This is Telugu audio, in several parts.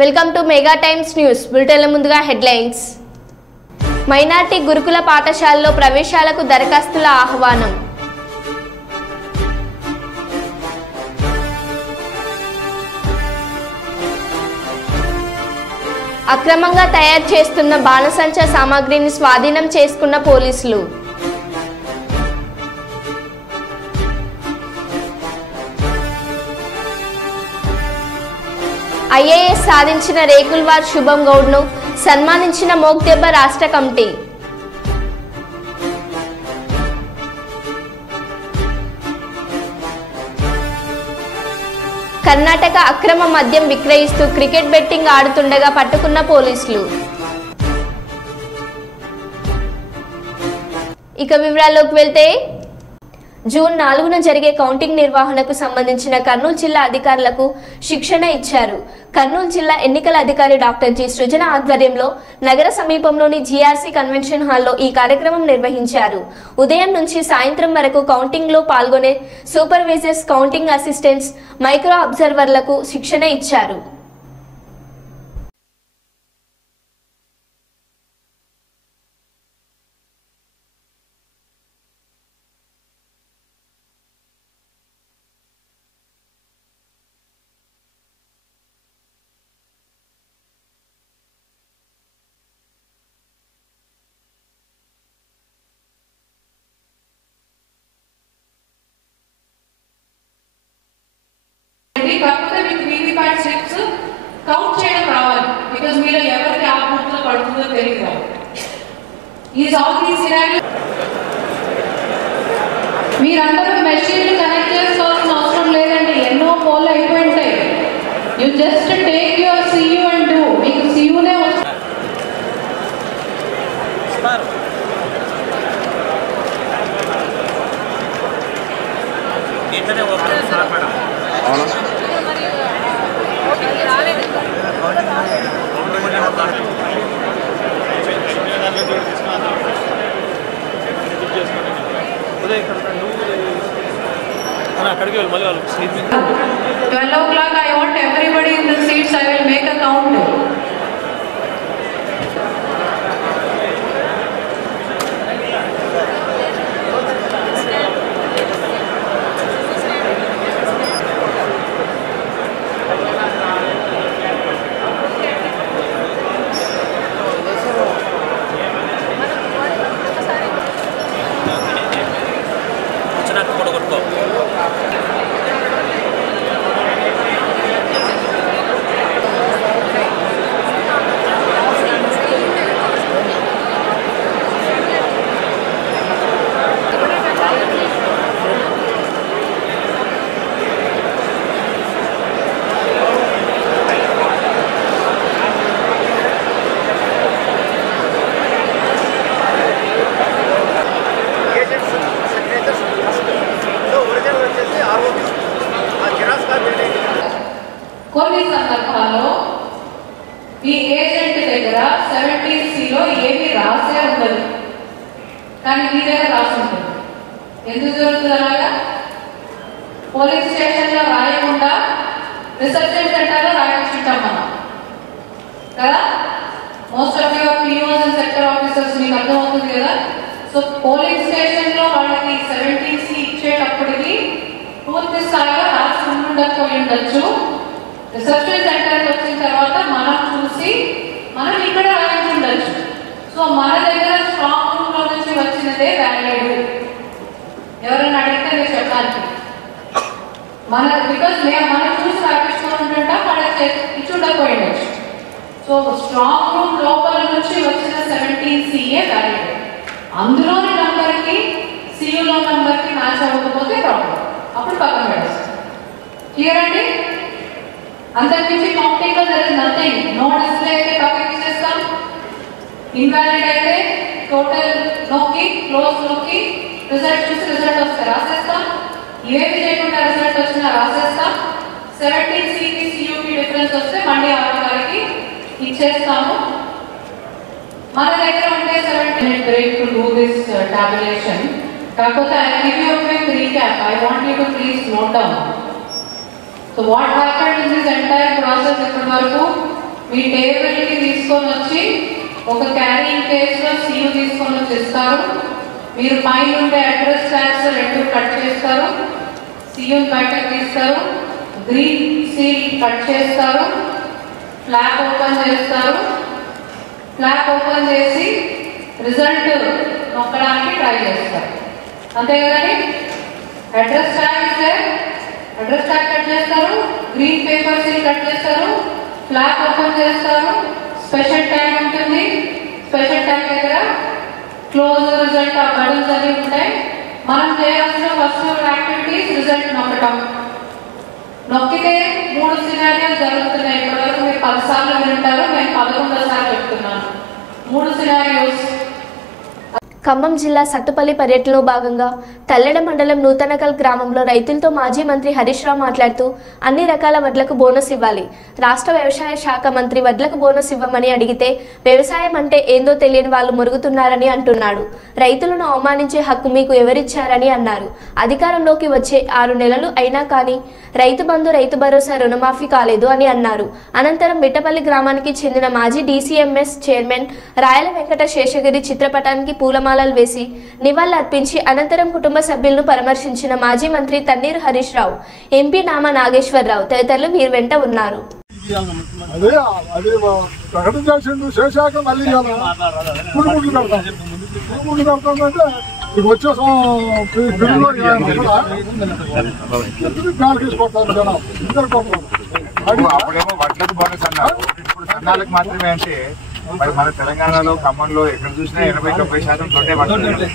Welcome to mega times news బులెటిన్ల ముందుగా హెడ్లైన్స్. మైనార్టీ గురుకుల పాఠశాలలో ప్రవేశాలకు దరఖాస్తుల ఆహ్వానం. అక్రమంగా తయారు చేస్తున్న బాణసంచ సామాగ్రిని స్వాధీనం చేసుకున్న పోలీసులు. ఐఏఎస్ సాధించిన రేకుల్వార్ శుభం గౌడ్ను సన్మానించిన మోగ్దెబ్బ రాష్ట్ర కమిటీ. కర్ణాటక అక్రమ మద్యం విక్రయిస్తూ క్రికెట్ బెట్టింగ్ ఆడుతుండగా పట్టుకున్న పోలీసులు. ఇక వివరాల్లోకి వెళ్తే, జూన్ 4న జరిగే కౌంటింగ్ నిర్వహణకు సంబంధించిన కర్నూలు జిల్లా అధికారులకు శిక్షణ ఇచ్చారు. కర్నూలు జిల్లా ఎన్నికల అధికారి డాక్టర్ జి సృజన ఆధ్వర్యంలో నగర సమీపంలోని జీఆర్సీ కన్వెన్షన్ హాల్లో ఈ కార్యక్రమం నిర్వహించారు. ఉదయం నుంచి సాయంత్రం వరకు కౌంటింగ్ లో పాల్గొనే సూపర్వైజర్స్, కౌంటింగ్ అసిస్టెంట్స్, మైక్రో అబ్జర్వర్లకు శిక్షణ ఇచ్చారు. కాకపోతే మీకు వీవీప్యాట్ స్లిప్స్ కౌంట్ చేయడం రావాలి. బికాజ్ మీరు ఎవరికి ఆ బూత్ లో పడుతుందో తెలియదు. మీరందరూ మెషిన్లు కనెక్ట్ చేసుకోవాల్సిన అవసరం లేదండి. ఎన్నో పోల్ అయిపోయింటాయి. You just take your CU and do. మీకు సియునే వస్తుంది. అక్కడికి వెళ్ళి మళ్ళీ వాళ్ళు 12 o'clock I want everybody in the seats. I will make a count. కొన్ని సందర్భాల్లో ఈ ఏజెంట్ దగ్గర 17Cలో ఏమీ రాసే ఉండదు, కానీ మీ దగ్గర రాసి ఉంటుంది. ఎందుకు జరుగుతుంది అలాగా? పోలీస్ స్టేషన్లో రాయకుండా రిసెప్షన్ సెంటర్లో రాయించుంటాం మనం కదా. Most of your POs and sector officers మీకు అర్థమవుతుంది కదా. సో పోలీస్ స్టేషన్లో వాళ్ళకి 17C ఇచ్చేటప్పటికి పూర్తి స్థాయిలో రాసి ఉండకపోయి ఉండొచ్చు. రిసెప్షన్ సెంటర్కి వచ్చిన తర్వాత మనం చూసి మనం ఇక్కడ రాయించి ఉండొచ్చు. సో మన దగ్గర స్ట్రాంగ్ రూమ్లో నుంచి వచ్చినదే వ్యాలిడ్. ఎవరైనా అడిగితే నేను చెప్పాలి బికాజ్ మనం చూసి రాయించుకుంటుంటా మనకి ఇచ్చి ఉండకపోయి ఉండొచ్చు. సో స్ట్రాంగ్ రూమ్ లోపల నుంచి వచ్చిన 17CA వ్యాలిడ్. అందులోని నంబర్కి సియులో నంబర్కి మ్యాచ్ అవ్వకపోతే ప్రాబ్లం, అప్పుడు పక్కన పెట్టేస్తాం. క్లియర్ అండి? అంతకుమించి కౌంటింగ్ లో there is nothing. No display అయితే పక్కకి ఇచ్చేస్తాం. ఇన్వాలిడ్ అయితే టోటల్ నొక్కి క్లోజ్ నొక్కి రిజల్ట్ చూసి రిజల్ట్ వస్తే రాసేస్తాం. ఏమి చేయకుండా రిజల్ట్ వచ్చినా రాసేస్తాం. 17Cకి CUకి డిఫరెన్స్ వస్తే మళ్ళీ ఆ గారికి ఇచ్చేస్తాము. మన దగ్గర ఉంటే 7-minute break to do this tabulation. కాకపోతే I give you a quick recap. I want you to please note down. So what happened in this entire process ఇప్పటి వరకు మీ టేబుల్కి తీసుకొని వచ్చి ఒక క్యారింగ్ కేసులో సీల్ తీసుకొని వచ్చి ఇస్తారు. మీరు పైన ఉండే అడ్రస్ ట్యాగ్స్ 2 కట్ చేస్తారు, సీల్ బయటకు తీస్తారు, గ్రీన్ సీల్ కట్ చేస్తారు, ఫ్లాప్ ఓపెన్ చేస్తారు. ఫ్లాప్ ఓపెన్ చేసి రిజల్ట్ నొక్కడానికి ట్రై చేస్తారు. అంతే కదండి. అడ్రస్ ట్యాగ్ ఇస్తే అడ్రస్ ట్యాగ్ కట్ చేస్తారు, గ్రీన్ పేపర్ సీల్ కట్ చేస్తారు, ఫ్లాప్ ఓపెన్ చేస్తారు, స్పెషల్ ట్యాగ్ ఉంటుంది. స్పెషల్ ట్యాగ్ దగ్గర క్లోజ్ రిజల్ట్ ఆ బటన్స్ అవి ఉంటాయి. మనం చేయాల్సిన ఫస్ట్ యాక్టివిటీస్ రిజల్ట్ నొక్కటం. నొక్కితే 3 సినారియోలు జరుగుతున్నాయి. ఇప్పటివరకు మీరు 10 సార్లు వింటారు, నేను 11వ సార్లు చెప్తున్నాను. 3 సినారియోస్. ఖమ్మం జిల్లా సత్తుపల్లి పర్యటనలో భాగంగా తల్లెడ మండలం నూతనకల్ గ్రామంలో రైతులతో మాజీ మంత్రి హరీష్ రావు మాట్లాడుతూ అన్ని రకాల వడ్లకు బోనస్ ఇవ్వాలి, రాష్ట్ర వ్యవసాయ శాఖ మంత్రి వడ్లకు బోనస్ ఇవ్వమని అడిగితే వ్యవసాయం అంటే ఏందో తెలియని వాళ్ళు మురుగుతున్నారని అంటున్నాడు. రైతులను అవమానించే హక్కు మీకు ఎవరిచ్చారని అన్నారు. అధికారంలోకి వచ్చే 6 నెలలు అయినా కానీ రైతు బంధు రైతు భరోసా రుణమాఫీ కాలేదు అని అన్నారు. అనంతరం మిట్టపల్లి గ్రామానికి చెందిన మాజీ DCMS చైర్మన్ రాయల వెంకట శేషగిరి చిత్రపటానికి పూలమాలలు వేసి నివాళులర్పించి అనంతరం కుటుంబ సభ్యులను పరామర్శించిన మాజీ మంత్రి తన్నీరు హరీష్ రావు, ఎంపీ నామా నాగేశ్వరరావు తదితరులు వీరి వెంట ఉన్నారు. అప్పుడేమో వడ్లకు బోనస్ అన్నారు, ఇప్పుడు సన్నాలకు మాత్రమే. అంటే మరి మన తెలంగాణలో ఖమ్మంలో ఎక్కడ చూసినా 80-90% తోటే పడుతుంది.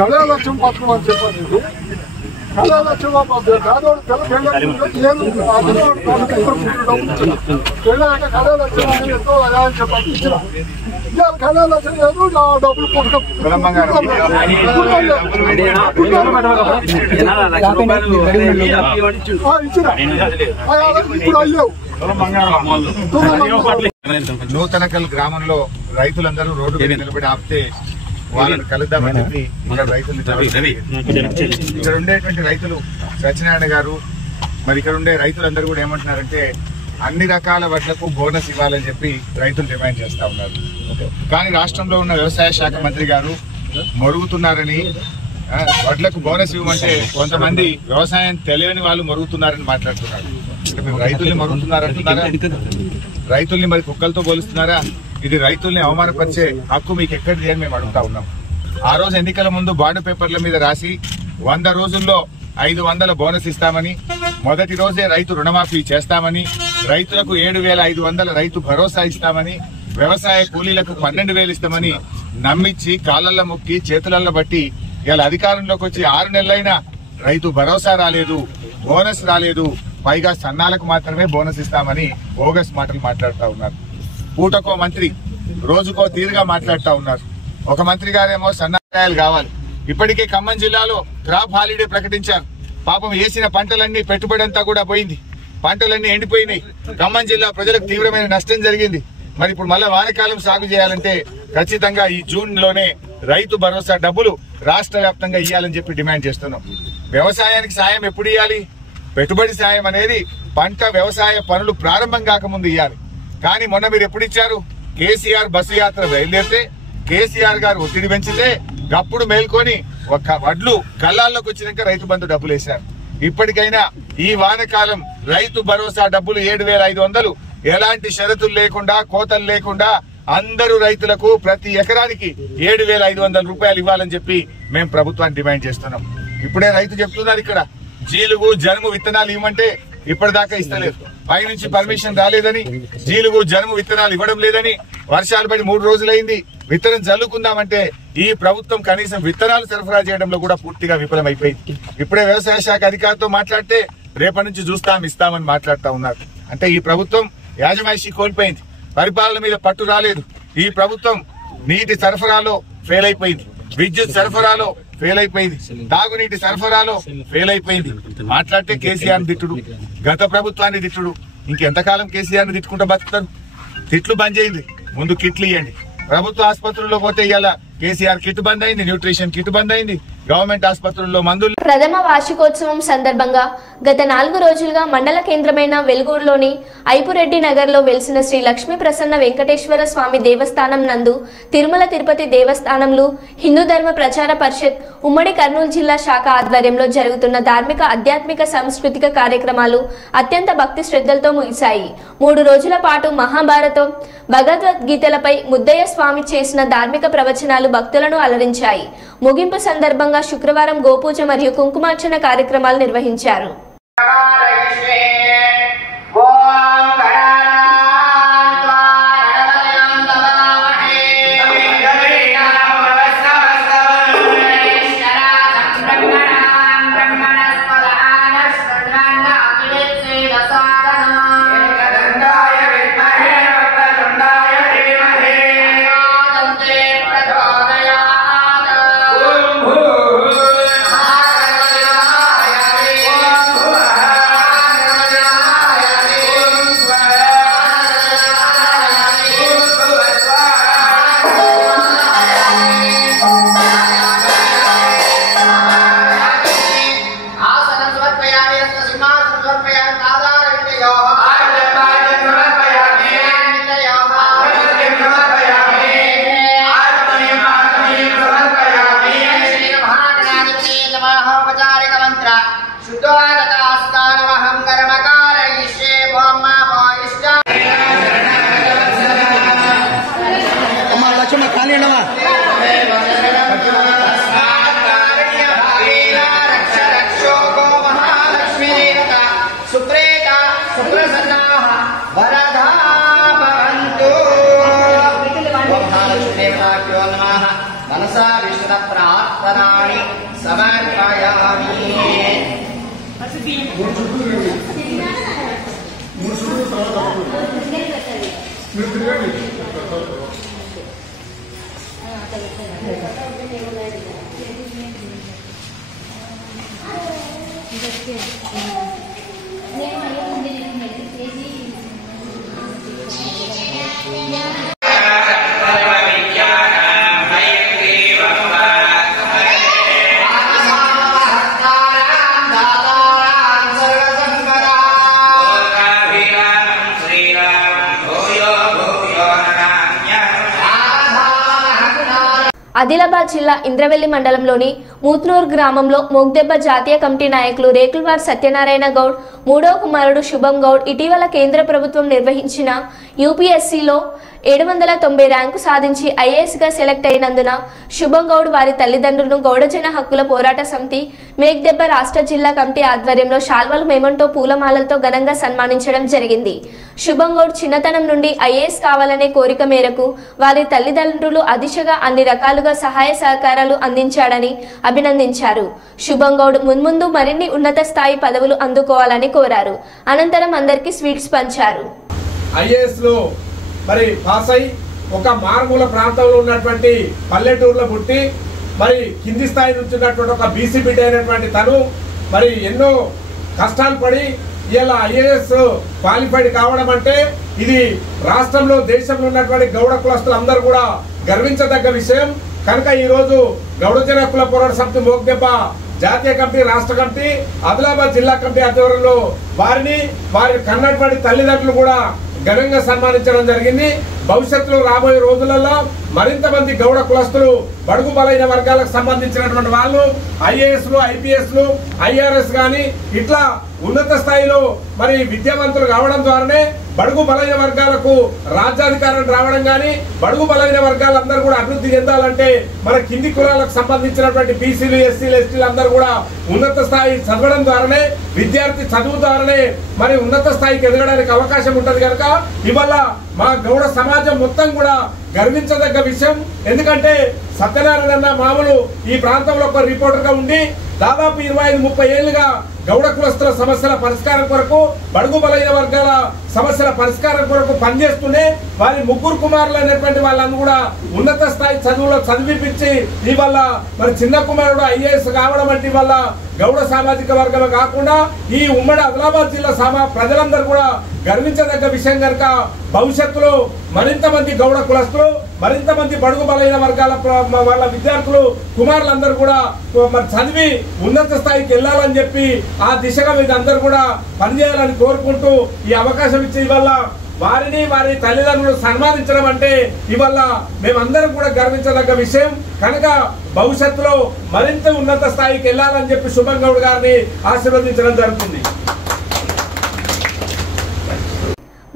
కళాలక్ష్యం పథకం అని చెప్పండి. కళాలక్ష్యం కళాలక్ష్యం ఎంతో అని చెప్పండి ఇచ్చిన. ఇవాళ కళాలక్ష్యం లేదు, డబ్బులు ఇప్పుడు అయ్యావు. నూతనకల్ గ్రామంలో రైతులందరూ రోడ్డు మీద నిలబడి ఆపితే వాళ్ళని కలుద్దామని చెప్పి ఇక్కడ రైతులు ఇక్కడ ఉండేటువంటి రైతులు సత్యనారాయణ గారు మరి ఇక్కడ ఉండే రైతులందరూ కూడా ఏమంటున్నారంటే అన్ని రకాల వడ్లకు బోనస్ ఇవ్వాలని చెప్పి రైతులు డిమాండ్ చేస్తా ఉన్నారు. కానీ రాష్ట్రంలో ఉన్న వ్యవసాయ శాఖ మంత్రి గారు మొరుగుతున్నారని, వడ్లకు బోనస్ ఇవ్వమంటే కొంతమంది వ్యవసాయం తెలియని వాళ్ళు మొరుగుతున్నారని మాట్లాడుతున్నారు. మేము రైతుల్ని మొరుగుతున్నారంటున్నారా? రైతుల్ని మరి కుక్కలతో పోలుస్తున్నారా? ఇది రైతుల్ని అవమానపరిచే హక్కు మీకు ఎక్కడిది అని మేము అడుగుతా ఉన్నాం. ఆ రోజు ఎన్నికల ముందు బాండ్ పేపర్ల మీద రాసి 100 రోజుల్లో 500 బోనస్ ఇస్తామని, మొదటి రోజే రైతు రుణమాఫీ చేస్తామని, రైతులకు 7,500 రైతు భరోసా ఇస్తామని, వ్యవసాయ కూలీలకు 12,000 ఇస్తామని నమ్మించి కాళ్ళల్లో మొక్కి చేతులల్లో బట్టి ఇలా అధికారంలోకి వచ్చి 6 నెలలైనా రైతు భరోసా రాలేదు, బోనస్ రాలేదు, పైగా సన్నాలకు మాత్రమే బోనస్ ఇస్తామని బోగస్ మాటలు మాట్లాడుతూ ఉన్నారు. పూటకో మంత్రి రోజుకో తీరుగా మాట్లాడుతూ ఉన్నారు. ఒక మంత్రి గారేమో సన్నాకాయలు కావాలి. ఇప్పటికే ఖమ్మం జిల్లాలో క్రాప్ హాలిడే ప్రకటించారు. పాపం వేసిన పంటలన్నీ పెట్టుబడి అంతా కూడా పోయింది, పంటలన్నీ ఎండిపోయినాయి. ఖమ్మం జిల్లా ప్రజలకు తీవ్రమైన నష్టం జరిగింది. మరి ఇప్పుడు మళ్ళా వానకాలం సాగు చేయాలంటే ఖచ్చితంగా ఈ జూన్ లోనే రైతు భరోసా డబ్బులు రాష్ట్ర వ్యాప్తంగా ఇవ్వాలని చెప్పి డిమాండ్ చేస్తున్నాం. వ్యవసాయానికి సాయం ఎప్పుడు ఇవ్వాలి? పెట్టుబడి సాయం అనేది పంట వ్యవసాయ పనులు ప్రారంభం కాకముందు ఇవ్వాలి. కానీ మొన్న మీరు ఎప్పుడు ఇచ్చారు? కేసీఆర్ బస్సు యాత్ర బయలుదేరితే కేసీఆర్ గారు ఒత్తిడి పెంచితే అప్పుడు మేల్కొని వడ్లు కళ్ళాల్లోకి వచ్చినాక రైతు బంధు డబ్బులు వేశారు. ఇప్పటికైనా ఈ వానకాలం రైతు భరోసా డబ్బులు 7,500 ఎలాంటి షరతులు లేకుండా కోతలు లేకుండా అందరూ రైతులకు ప్రతి ఎకరానికి 7,500 రూపాయలు ఇవ్వాలని చెప్పి మేము ప్రభుత్వాన్ని డిమాండ్ చేస్తున్నాం. ఇప్పుడే రైతు చెప్తున్నారు ఇక్కడ జీలుగు జనుము విత్తనాలు ఇవ్వమంటే ఇప్పటిదాకా ఇస్తలేదు. పైనుంచి పర్మిషన్ రాలేదని, జీలుగు జనుము విత్తనాలు ఇవ్వడం లేదని, వర్షాలు పడి 3 రోజులైంది, విత్తనం చల్లుకుందామంటే ఈ ప్రభుత్వం కనీసం విత్తనాలు సరఫరా చేయడంలో కూడా పూర్తిగా విఫలమైపోయింది. ఇప్పుడే వ్యవసాయ శాఖ అధికారితో మాట్లాడితే రేపటి నుంచి ఇస్తామని మాట్లాడుతూ ఉన్నారు. అంటే ఈ ప్రభుత్వం యాజమాయిషీ కోల్పోయింది, పరిపాలన మీద పట్టు రాలేదు. ఈ ప్రభుత్వం నీటి సరఫరాలో ఫెయిల్ అయిపోయింది, విద్యుత్ సరఫరాలో ఫెయిల్ అయిపోయింది, తాగునీటి సరఫరాలో ఫెయిల్ అయిపోయింది. మాట్లాడితే కేసీఆర్ తిట్టుడు, గత ప్రభుత్వాన్ని తిట్టుడు. ఇంకెంతకాలం కేసీఆర్ ని తిట్టుకుంటూ బతుకుతారు? కిట్లు బంద్ చేయండి, ముందు కిట్లు ఇవ్వండి. ప్రభుత్వ ఆసుపత్రుల్లో పోతే ఇవాళ కేసీఆర్ కిట్ బంద్ అయింది, న్యూట్రిషన్ కిట్ బంద్ అయింది, గవర్నమెంట్ ఆసుపత్రుల్లో మందులు. ప్రథమ వార్షికోత్సవం సందర్భంగా గత 4 రోజులుగా మండల కేంద్రమైన వెలుగూరులోని ఐపురెడ్డి నగర్లో వెలిసిన శ్రీ లక్ష్మీ ప్రసన్న వెంకటేశ్వర స్వామి దేవస్థానం నందు తిరుమల తిరుపతి దేవస్థానంలో హిందూ ధర్మ ప్రచార పరిషత్ ఉమ్మడి కర్నూలు జిల్లా శాఖ ఆధ్వర్యంలో జరుగుతున్న ధార్మిక ఆధ్యాత్మిక సాంస్కృతిక కార్యక్రమాలు అత్యంత భక్తి శ్రద్ధలతో ముగిశాయి. 3 రోజుల పాటు మహాభారతం, భగవద్గీతలపై ముద్దయ్య స్వామి చేసిన ధార్మిక ప్రవచనాలు భక్తులను అలరించాయి. ముగింపు సందర్భంగా శుక్రవారం గోపూజ మరియు కుంకుమార్చన కార్యక్రమాలు నిర్వహించారు. ఆదిలాబాద్ జిల్లా ఇంద్రవెల్లి మండలంలోని మూత్నూర్ గ్రామంలో మోగ్దెబ్బ జాతీయ కమిటీ నాయకులు రేకుల్వార్ సత్యనారాయణ గౌడ్, 3వ కుమారుడు శుభం గౌడ్ ఇటీవల కేంద్ర ప్రభుత్వం నిర్వహించిన యూపీఎస్సీలో 790 ర్యాంకు సాధించి ఐఏఎస్గా సెలెక్ట్ అయినందున శుభం గౌడ్ వారి తల్లిదండ్రులను గౌడజన హక్కుల పోరాట సమితి మేగ్దెబ్బ రాష్ట్ర జిల్లా కమిటీ ఆధ్వర్యంలో శాల్వాలు మెమంటో పూలమాలలతో ఘనంగా సన్మానించడం జరిగింది. శుభం గౌడ్ చిన్నతనం నుండి ఐఏఎస్ కావాలనే కోరిక మేరకు వారి తల్లిదండ్రులు అదిశగా అన్ని రకాలుగా సహాయ సహకారాలు అందించాడని అభినందించారు. శుభం గౌడ్ మున్ముందు మరిన్ని ఉన్నత స్థాయి పదవులు అందుకోవాలని కోరారు. అనంతరం అందరికీ స్వీట్స్ పంచారు. మరి పాస్ అయి ఒక మారుమూల ప్రాంతంలో ఉన్నటువంటి పల్లెటూరులో పుట్టి మరి కింది స్థాయి నుంచి ఉన్నటువంటి ఒక బీసీ బిడ్డ అయినటువంటి తను మరి ఎన్నో కష్టాలు పడి ఇలా ఐఏఎస్ క్వాలిఫైడ్ కావడం అంటే ఇది రాష్ట్రంలో దేశంలో ఉన్నటువంటి గౌడ కులస్తులు అందరూ కూడా గర్వించదగ్గ విషయం. కనుక ఈరోజు గౌడజన హక్కుల పోరాట సమితి మోగ్దెబ్బ జాతీయ కమిటీ, రాష్ట్ర కమిటీ, ఆదిలాబాద్ జిల్లా కమిటీ ఆధ్వర్యంలో వారి కన్నటువంటి తల్లిదండ్రులు కూడా ఘనంగా సన్మానించడం జరిగింది. భవిష్యత్తులో రాబోయే రోజులలో మరింత మంది గౌడ కులస్తులు, బడుగు బలైన వర్గాలకు సంబంధించినటువంటి వాళ్ళు ఐఏఎస్లు, ఐపీఎస్లు, ఐఆర్ఎస్ గాని ఇట్లా ఉన్నత స్థాయిలో మరి విద్యావంతులు కావడం ద్వారానే బడుగు బలైన వర్గాలకు రాజ్యాధికారం రావడం గాని, బడుగు బలైన వర్గాలందరూ కూడా అభివృద్ధి చెందాలంటే మన కింది కులాలకు సంబంధించినటువంటి బీసీలు, ఎస్సీలు, ఎస్టీలు అందరూ కూడా ఉన్నత స్థాయి చదవడం ద్వారానే, విద్యార్థి చదువు ద్వారానే మరి ఉన్నత స్థాయికి ఎదగడానికి అవకాశం ఉంటది. కనుక ఇవాళ మా గౌడ సమాజం మొత్తం కూడా గర్వించదగ్గ విషయం. ఎందుకంటే సత్యనారాయణ మామూలు ఈ ప్రాంతంలో ఒక రిపోర్టర్ గా ఉండి దాదాపు 25-30 ఏళ్లుగా గౌడ కులస్తుల సమస్యల పరిష్కారం కొరకు, బడుగు బలైన వర్గాల సమస్యల పరిష్కారం కొరకు పనిచేస్తూనే వారి ముగ్గురు కుమారులు అనేటువంటి వాళ్ళని కూడా ఉన్నత స్థాయి చదువులో చదివిపించి ఇవాళ మరి చిన్న కుమారుడు IAS కావడం అంటే ఇవాళ గౌడ సామాజిక వర్గమే కాకుండా ఈ ఉమ్మడి ఆదిలాబాద్ జిల్లా ప్రజలందరూ కూడా గర్వించదగ్గ విషయం కనుక భవిష్యత్తులో మరింత మంది గౌడ కులస్తులు, మరింత మంది బడుగు బలైన వర్గాల వాళ్ళ విద్యార్థులు కుమారులందరూ కూడా మరి చదివి ఉన్నత స్థాయికి వెళ్ళాలని చెప్పి ఆ దిశగా మీద అందరూ కూడా పనిచేయాలని కోరుకుంటూ ఈ అవకాశం ఇచ్చి ఇవాళ వారిని వారి తల్లిదండ్రులు సన్మానించడం అంటే ఇవాళ మేమందరం కూడా గర్వించదగ్గ విషయం కనుక భవిష్యత్తులో మరింత ఉన్నత స్థాయికి వెళ్ళాలని చెప్పి శుభం గౌడ్ గారిని ఆశీర్వదించడం జరుగుతుంది.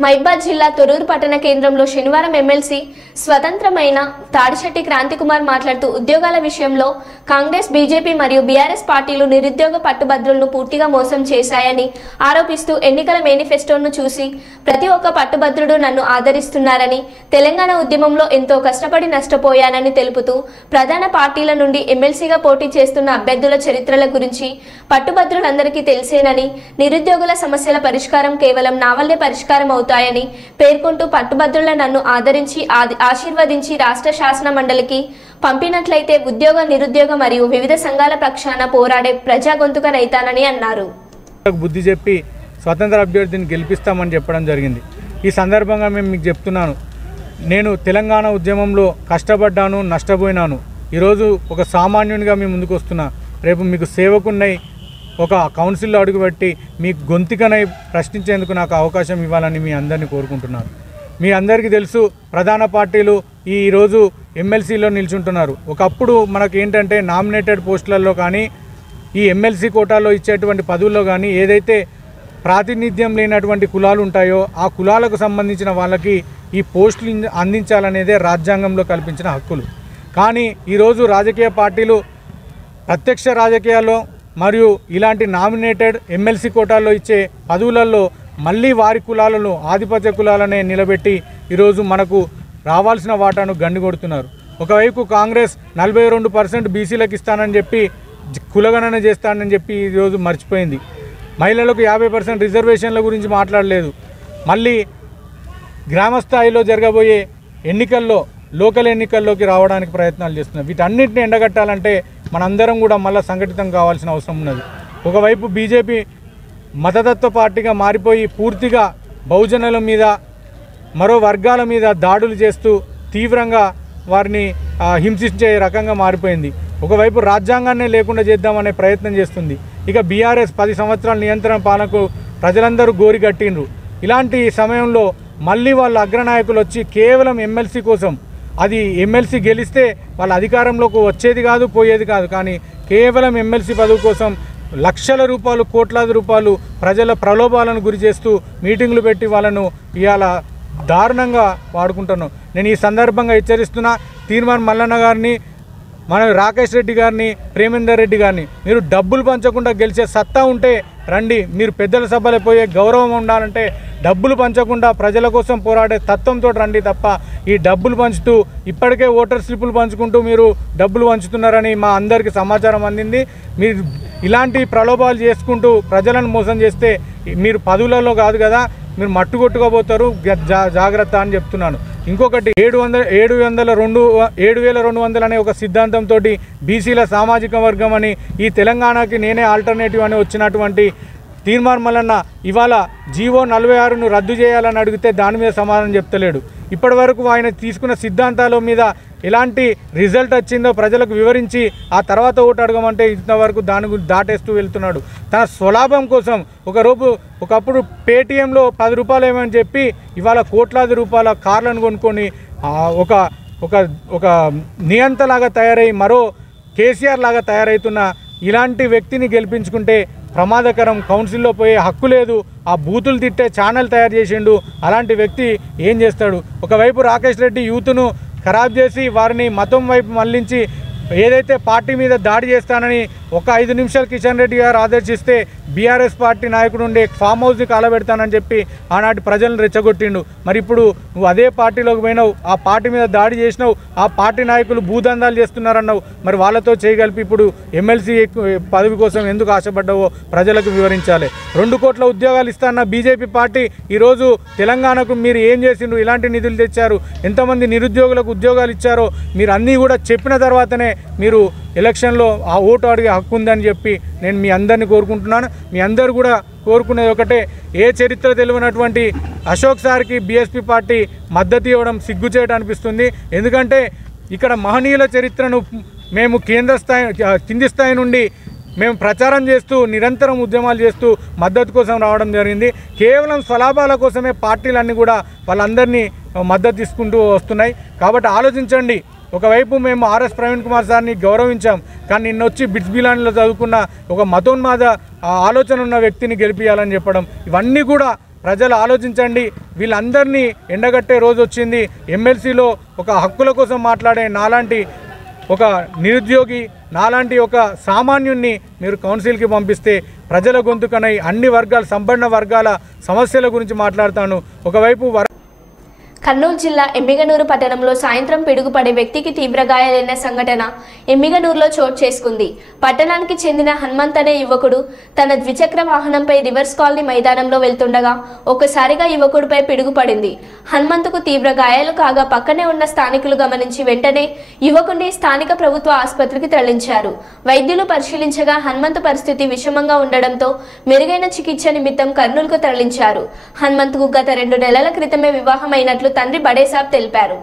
మహిబాద్ జిల్లా తొర్రూరు పట్టణ కేంద్రంలో శనివారం ఎమ్మెల్సీ స్వతంత్రమైన తాడిశెట్టి క్రాంతికుమార్ మాట్లాడుతూ ఉద్యోగాల విషయంలో కాంగ్రెస్, బీజేపీ మరియు బీఆర్ఎస్ పార్టీలు నిరుద్యోగ పట్టుభద్రులను పూర్తిగా మోసం చేశాయని ఆరోపిస్తూ ఎన్నికల మేనిఫెస్టోను చూసి ప్రతి ఒక్క పట్టుభద్రుడు నన్ను ఆదరిస్తున్నారని, తెలంగాణ ఉద్యమంలో ఎంతో కష్టపడి నష్టపోయానని తెలుపుతూ ప్రధాన పార్టీల నుండి ఎమ్మెల్సీగా పోటీ చేస్తున్న అభ్యర్థుల చరిత్రల గురించి పట్టుభద్రులందరికీ తెలిసేనని, నిరుద్యోగుల సమస్యల పరిష్కారం కేవలం నా వల్లే పరిష్కారం అవుతాయని పేర్కొంటూ పట్టుభద్రుల నన్ను ఆదరించి ఆశీర్వదించి రాష్ట్ర శాసన మండలికి పంపినట్లయితే ఉద్యోగ, నిరుద్యోగ మరియు వివిధ సంఘాల పక్షాన పోరాడే ప్రజా గొంతుకనైతానని అన్నారు. బుద్ధి చెప్పి స్వతంత్ర అభ్యర్థిని గెలిపిస్తామని చెప్పడం జరిగింది. ఈ సందర్భంగా మేము మీకు చెప్తున్నాను, నేను తెలంగాణ ఉద్యమంలో కష్టపడ్డాను, నష్టపోయినాను. ఈరోజు ఒక సామాన్యునిగా మీ ముందుకు వస్తున్నా. రేపు మీకు సేవకున్నై ఒక కౌన్సిల్లో అడుగుపెట్టి మీ గొంతుకనై ప్రశ్నించేందుకు నాకు అవకాశం ఇవ్వాలని మీ అందరినీ కోరుకుంటున్నాను. మీ అందరికీ తెలుసు, ప్రధాన పార్టీలు ఈరోజు ఎమ్మెల్సీలో నిల్చుంటున్నారు. ఒకప్పుడు మనకు ఏంటంటే నామినేటెడ్ పోస్టులలో కానీ ఈ ఎమ్మెల్సీ కోటాలో ఇచ్చేటువంటి పదవుల్లో కానీ ఏదైతే ప్రాతినిధ్యం లేనటువంటి కులాలు ఉంటాయో ఆ కులాలకు సంబంధించిన వాళ్ళకి ఈ పోస్టులు అందించాలనేదే రాజ్యాంగంలో కల్పించిన హక్కులు. కానీ ఈరోజు రాజకీయ పార్టీలు ప్రత్యక్ష రాజకీయాల్లో మరియు ఇలాంటి నామినేటెడ్ ఎమ్మెల్సీ కోటాల్లో ఇచ్చే పదవులలో మళ్ళీ వారి కులాలను, ఆధిపత్య కులాలనే నిలబెట్టి ఈరోజు మనకు రావాల్సిన వాటాను గండిగొడుతున్నారు. ఒకవైపు కాంగ్రెస్ 42% బీసీలకు ఇస్తానని చెప్పి కులగణన చేస్తానని చెప్పి ఈరోజు మర్చిపోయింది. మహిళలకు 50% రిజర్వేషన్ల గురించి మాట్లాడలేదు. మళ్ళీ గ్రామస్థాయిలో జరగబోయే ఎన్నికల్లో, లోకల్ ఎన్నికల్లోకి రావడానికి ప్రయత్నాలు చేస్తున్నారు. వీటన్నిటిని ఎండగట్టాలంటే మనందరం కూడా మళ్ళీ సంఘటితం కావాల్సిన అవసరం ఉన్నది. ఒకవైపు బీజేపీ మతతత్వ పార్టీగా మారిపోయి పూర్తిగా బహుజనుల మీద, మరో వర్గాల మీద దాడులు చేస్తూ తీవ్రంగా వారిని హింసించే రకంగా మారిపోయింది. ఒకవైపు రాజ్యాంగాన్నే లేకుండా చేద్దామనే ప్రయత్నం చేస్తుంది. ఇక బీఆర్ఎస్ 10 సంవత్సరాల నియంత్రణ పాలనకు ప్రజలందరూ గోరిగట్టిండ్రు. ఇలాంటి సమయంలో మళ్ళీ వాళ్ళ అగ్రనాయకులు వచ్చి కేవలం ఎమ్మెల్సీ కోసం, అది ఎమ్మెల్సీ గెలిస్తే వాళ్ళ అధికారంలోకి వచ్చేది కాదు, పోయేది కాదు, కానీ కేవలం ఎమ్మెల్సీ పదవి కోసం లక్షల రూపాయలు, కోట్లాది రూపాయలు ప్రజల ప్రలోభాలను గురి చేస్తూ మీటింగ్లు పెట్టి వాళ్ళను ఇవాళ దారుణంగా వాడుకుంటున్నాం. నేను ఈ సందర్భంగా హెచ్చరిస్తున్నా, తీర్మాన్ మల్లన్న గారిని, మన రాకేష్ రెడ్డి గారిని, ప్రేమేందర్ రెడ్డి గారిని, మీరు డబ్బులు పంచకుండా గెలిచే సత్తా ఉంటే రండి. మీరు పెద్దల సభలో పోయే గౌరవం ఉండాలంటే డబ్బులు పంచకుండా ప్రజల కోసం పోరాడే తత్వంతో రండి తప్ప ఈ డబ్బులు పంచుతూ ఇప్పటికే ఓటర్ స్లిప్పులు పంచుకుంటూ మీరు డబ్బులు పంచుతున్నారని మా అందరికీ సమాచారం అందింది. మీరు ఇలాంటి ప్రలోభాలు చేసుకుంటూ ప్రజలను మోసం చేస్తే మీరు పదవులలో కాదు కదా, మీరు మట్టుకొట్టుకోబోతారు, జాగ్రత్త అని చెప్తున్నాను. ఇంకొకటి 7,200 అనే ఒక సిద్ధాంతంతో బీసీల సామాజిక వర్గం అని, ఈ తెలంగాణకి నేనే ఆల్టర్నేటివ్ అని వచ్చినటువంటి తీర్మాన్ మల్లన్న ఇవాళ జీవో 46ను రద్దు చేయాలని అడిగితే దాని మీద సమాధానం చెప్తలేడు. ఇప్పటి వరకు ఆయన తీసుకున్న సిద్ధాంతాల మీద ఎలాంటి రిజల్ట్ వచ్చిందో ప్రజలకు వివరించి ఆ తర్వాత ఓటు అడగమంటే ఇంతవరకు దాని గురించి దాటేస్తూ వెళ్తున్నాడు. తన స్వలాభం కోసం ఒకప్పుడు పేటీఎంలో 10 రూపాయలు ఏమని చెప్పి ఇవాళ కోట్లాది రూపాయల కార్లను కొనుక్కొని ఒక నియంతలాగా తయారై మరో కేసీఆర్ లాగా తయారవుతున్న ఇలాంటి వ్యక్తిని గెలిపించుకుంటే ప్రమాదకరం. కౌన్సిల్లో పోయే హక్కు లేదు. ఆ బూతులు తిట్టే ఛానల్ తయారు చేసిండు. అలాంటి వ్యక్తి ఏం చేస్తాడు? ఒకవైపు రాకేష్ రెడ్డి యూత్ను ఖరాబ్ చేసి వారిని మతం వైపు మళ్లించి ఏదైతే పార్టీ మీద దాడి చేస్తానని ఒక 5 నిమిషాలు కిషన్ రెడ్డి గారు ఆదేశిస్తే బీఆర్ఎస్ పార్టీ నాయకుడు ఉండే ఫామ్ హౌస్ని కాలబెడతానని చెప్పి ఆనాటి ప్రజలను రెచ్చగొట్టిండు. మరి ఇప్పుడు నువ్వు అదే పార్టీలోకి పోయినావు, ఆ పార్టీ మీద దాడి చేసినావు, ఆ పార్టీ నాయకులు భూదందాలు చేస్తున్నారన్నావు. మరి వాళ్ళతో చేయగలిపి ఇప్పుడు ఎమ్మెల్సీ పదవి కోసం ఎందుకు ఆశపడ్డావో ప్రజలకు వివరించాలి. 2 కోట్ల ఉద్యోగాలు ఇస్తాన్న బీజేపీ పార్టీ ఈరోజు తెలంగాణకు మీరు ఏం చేసిండ్రు, ఇలాంటి నిధులు తెచ్చారు, ఎంతమంది నిరుద్యోగులకు ఉద్యోగాలు ఇచ్చారో మీరు అన్నీ కూడా చెప్పిన తర్వాతనే మీరు ఎలక్షన్లో ఆ ఓటు అడిగే హక్కు ఉందని చెప్పి నేను మీ అందరినీ కోరుకుంటున్నాను. మీ అందరు కూడా కోరుకునేది ఒకటే, ఏ చరిత్ర తెలియనటువంటి అశోక్ సార్కి బీఎస్పీ పార్టీ మద్దతు ఇవ్వడం సిగ్గుచేట అనిపిస్తుంది. ఎందుకంటే ఇక్కడ మహనీయుల చరిత్రను మేము కింది స్థాయి నుండి మేము ప్రచారం చేస్తూ నిరంతరం ఉద్యమాలు చేస్తూ మద్దతు కోసం రావడం జరిగింది. కేవలం స్వలాభాల కోసమే పార్టీలన్నీ కూడా వాళ్ళందరినీ మద్దతు తీసుకుంటూ వస్తున్నాయి. కాబట్టి ఆలోచించండి. ఒకవైపు మేము ఆర్ఎస్ ప్రవీణ్ కుమార్ సార్ని గౌరవించాం, కానీ నిన్నొచ్చి బిట్స్ బిలానీలో చదువుకున్న ఒక మతోన్మాద ఆలోచన ఉన్న వ్యక్తిని గెలిపించాలని చెప్పడం, ఇవన్నీ కూడా ప్రజలు ఆలోచించండి. వీళ్ళందరినీ ఎండగట్టే రోజు వచ్చింది. ఎమ్మెల్సీలో ఒక హక్కుల కోసం మాట్లాడే నాలాంటి ఒక నిరుద్యోగి, నాలాంటి ఒక సామాన్యుణ్ణి మీరు కౌన్సిల్కి పంపిస్తే ప్రజల గొంతుకనై అన్ని వర్గాల సంపన్న వర్గాల సమస్యల గురించి మాట్లాడతాను. ఒకవైపు కర్నూలు జిల్లా ఎమ్మిగనూరు పట్టణంలో సాయంత్రం పిడుగుపడే వ్యక్తికి తీవ్ర గాయాలైన సంఘటన ఎమ్మిగనూరులో చోటు చేసుకుంది. పట్టణానికి చెందిన హనుమంత్ అనే యువకుడు తన ద్విచక్ర వాహనంపై రివర్స్ కాలనీ మైదానంలో వెళ్తుండగా ఒక్కసారిగా యువకుడిపై పిడుగుపడింది. హనుమంతుకు తీవ్ర గాయాలు కాగా పక్కనే ఉన్న స్థానికులు గమనించి వెంటనే యువకుడిని స్థానిక ప్రభుత్వ ఆసుపత్రికి తరలించారు. వైద్యులు పరిశీలించగా హనుమంతు పరిస్థితి విషమంగా ఉండడంతో మెరుగైన చికిత్స నిమిత్తం కర్నూలుకు తరలించారు. హనుమంతుకు గత 2 నెలల క్రితమే వివాహమైనట్లు తండ్రి బడేసాబ్ తెలిపారు.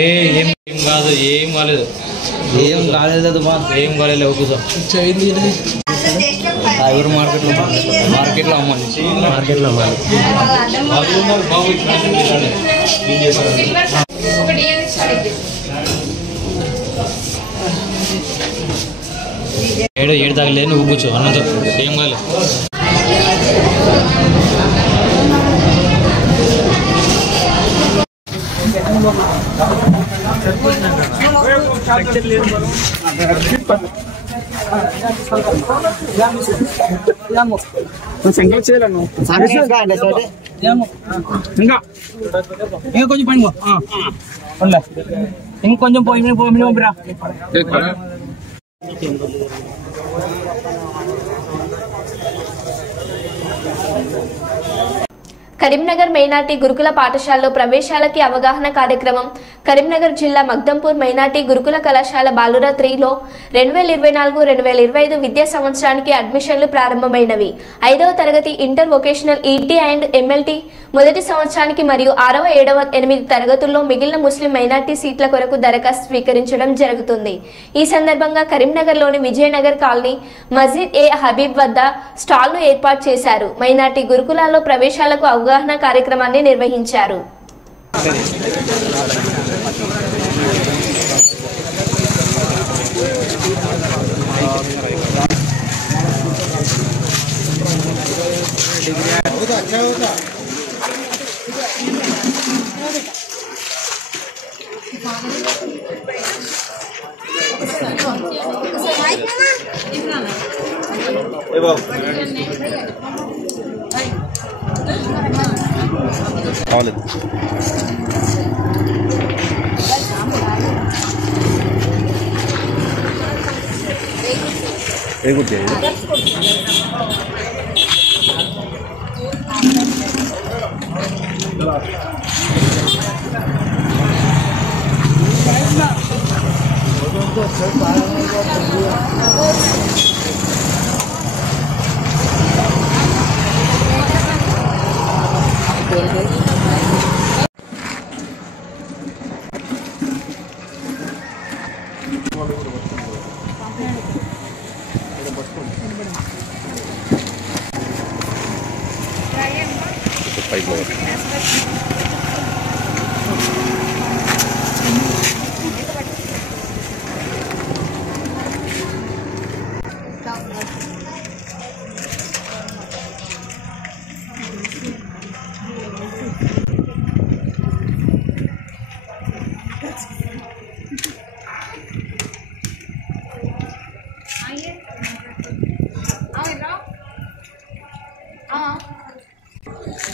ఏం కాదు, ఏం కాలేదు, ఏం కాలేదు, ఏం కాలేదు. కూర్చో మార్కెట్లో అమ్మాలి. ఏడు తగలేదు, నువ్వు కూర్చో అన్నంత ఏం కాలేదు. ఇంకొంచెం పోయి పంపిరా. కరీంనగర్ మైనార్టీ గురుకుల పాఠశాలలో ప్రవేశాలకి అవగాహన కార్యక్రమం కరీంనగర్ జిల్లా మగ్దంపూర్ మైనార్టీ గురుకుల కళాశాల బాలుర 3లో 2024-2025 విద్యా సంవత్సరానికి అడ్మిషన్లు ప్రారంభమైనవి. 5వ తరగతి inter vocational ET and MLT మొదటి సంవత్సరానికి మరియు 6వ, 7వ, 8 తరగతుల్లో మిగిలిన ముస్లిం మైనార్టీ సీట్ల కొరకు దరఖాస్తు స్వీకరించడం జరుగుతుంది. ఈ సందర్భంగా కరీంనగర్లోని విజయనగర్ కాలనీ మస్జిద్ ఏ హబీబ్ వద్ద స్టాల్ను ఏర్పాటు చేశారు. మైనార్టీ గురుకులాల్లో ప్రవేశాలకు అవగాహన కార్యక్రమాన్ని నిర్వహించారు.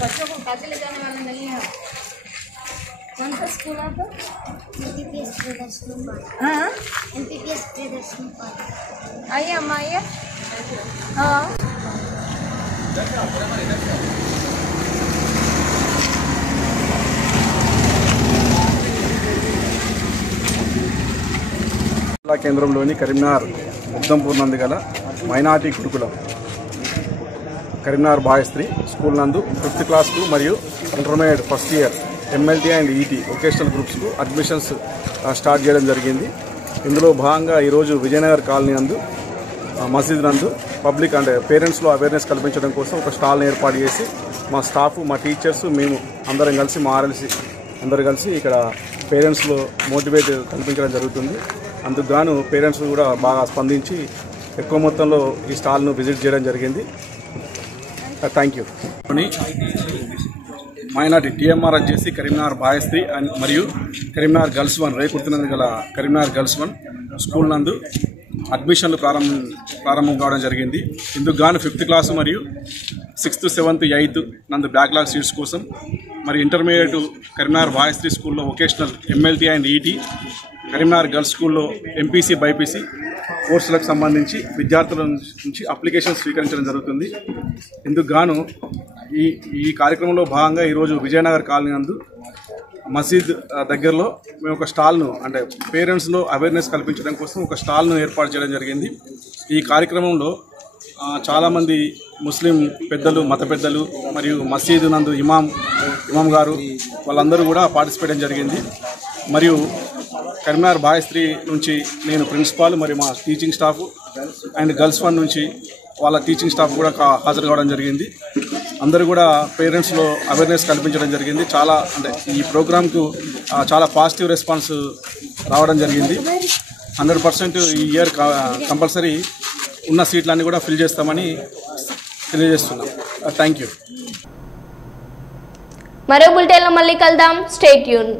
बच्चों को कैसे ले जाने वाले नहीं है। कौन सा स्कूल है आपका? MPPS Priyadarshini park. हाँ MPPS प्रियदर्शनी पार्क। आइए अम्मा आइए। हाँ జిల్లా కేంద్రంలోని కరీంనగర్ ఉద్దంపూర్ నందు గల మైనార్టీ గురుకులం కరీంనగర్ బాయస్త్రీ స్కూల్ నందు 5th క్లాస్కు మరియు intermediate first year MLT and ET vocational గ్రూప్స్కు అడ్మిషన్స్ స్టార్ట్ చేయడం జరిగింది. ఇందులో భాగంగా ఈరోజు విజయనగర్ కాలనీ నందు మసీద్ నందు పబ్లిక్ అంటే పేరెంట్స్లో అవేర్నెస్ కల్పించడం కోసం ఒక స్టాల్ని ఏర్పాటు చేసి మా స్టాఫ్ మా టీచర్స్ మేము అందరం కలిసి మా RLC అందరూ కలిసి ఇక్కడ పేరెంట్స్లో మోటివేట్ కల్పించడం జరుగుతుంది. అందుకు గాను పేరెంట్స్ కూడా బాగా స్పందించి ఎక్కువ మొత్తంలో ఈ స్టాల్ను విజిట్ చేయడం జరిగింది. Thank you. మైనార్టీ TMR వచ్చేసి కరీంనగర్ బాయస్త్రీ అండ్ మరియు కరీంనగర్ గర్ల్స్ 1 రేకుర్తినందు గల కరీంనగర్ గర్ల్స్ 1 స్కూల్ నందు అడ్మిషన్లు ప్రారంభం కావడం జరిగింది. ఇందుకు గాను 5th క్లాస్ మరియు 6th, 7th, 8th నందు బ్యాక్లాగ్ సీట్స్ కోసం మరి ఇంటర్మీడియట్ కరీంనగర్ బాయస్త్రీ స్కూల్లో vocational MLT and ET Karimnagar girls స్కూల్లో MPC, BIPC కోర్సులకు సంబంధించి విద్యార్థుల నుంచి అప్లికేషన్ స్వీకరించడం జరుగుతుంది. ఇందుకు గాను ఈ కార్యక్రమంలో భాగంగా ఈరోజు విజయనగర్ కాలనీ నందు మసీద్ దగ్గరలో మేము ఒక స్టాల్ను అంటే పేరెంట్స్లో అవేర్నెస్ కల్పించడం కోసం ఒక స్టాల్ను ఏర్పాటు చేయడం జరిగింది. ఈ కార్యక్రమంలో చాలామంది ముస్లిం పెద్దలు, మత పెద్దలు మరియు మసీదు నందు ఇమాం గారు వాళ్ళందరూ కూడా పార్టిసిపేట్ చేయడం జరిగింది. మరియు కరీంనగర్ బాయస్త్రీ నుంచి నేను ప్రిన్సిపాల్ మరియు మా టీచింగ్ స్టాఫ్ అండ్ గర్ల్స్ 1 నుంచి వాళ్ళ టీచింగ్ స్టాఫ్ కూడా హాజరు కావడం జరిగింది. అందరూ కూడా పేరెంట్స్లో అవేర్నెస్ కల్పించడం జరిగింది. చాలా అంటే ఈ ప్రోగ్రామ్కు చాలా పాజిటివ్ రెస్పాన్స్ రావడం జరిగింది. 100% ఈ ఇయర్ కంపల్సరీ ఉన్న సీట్లన్నీ కూడా ఫిల్ చేస్తామని తెలియజేస్తున్నాం. Thank you. మరో బులెటిన్లో మళ్ళీ కలుద్దాం. Stay tune.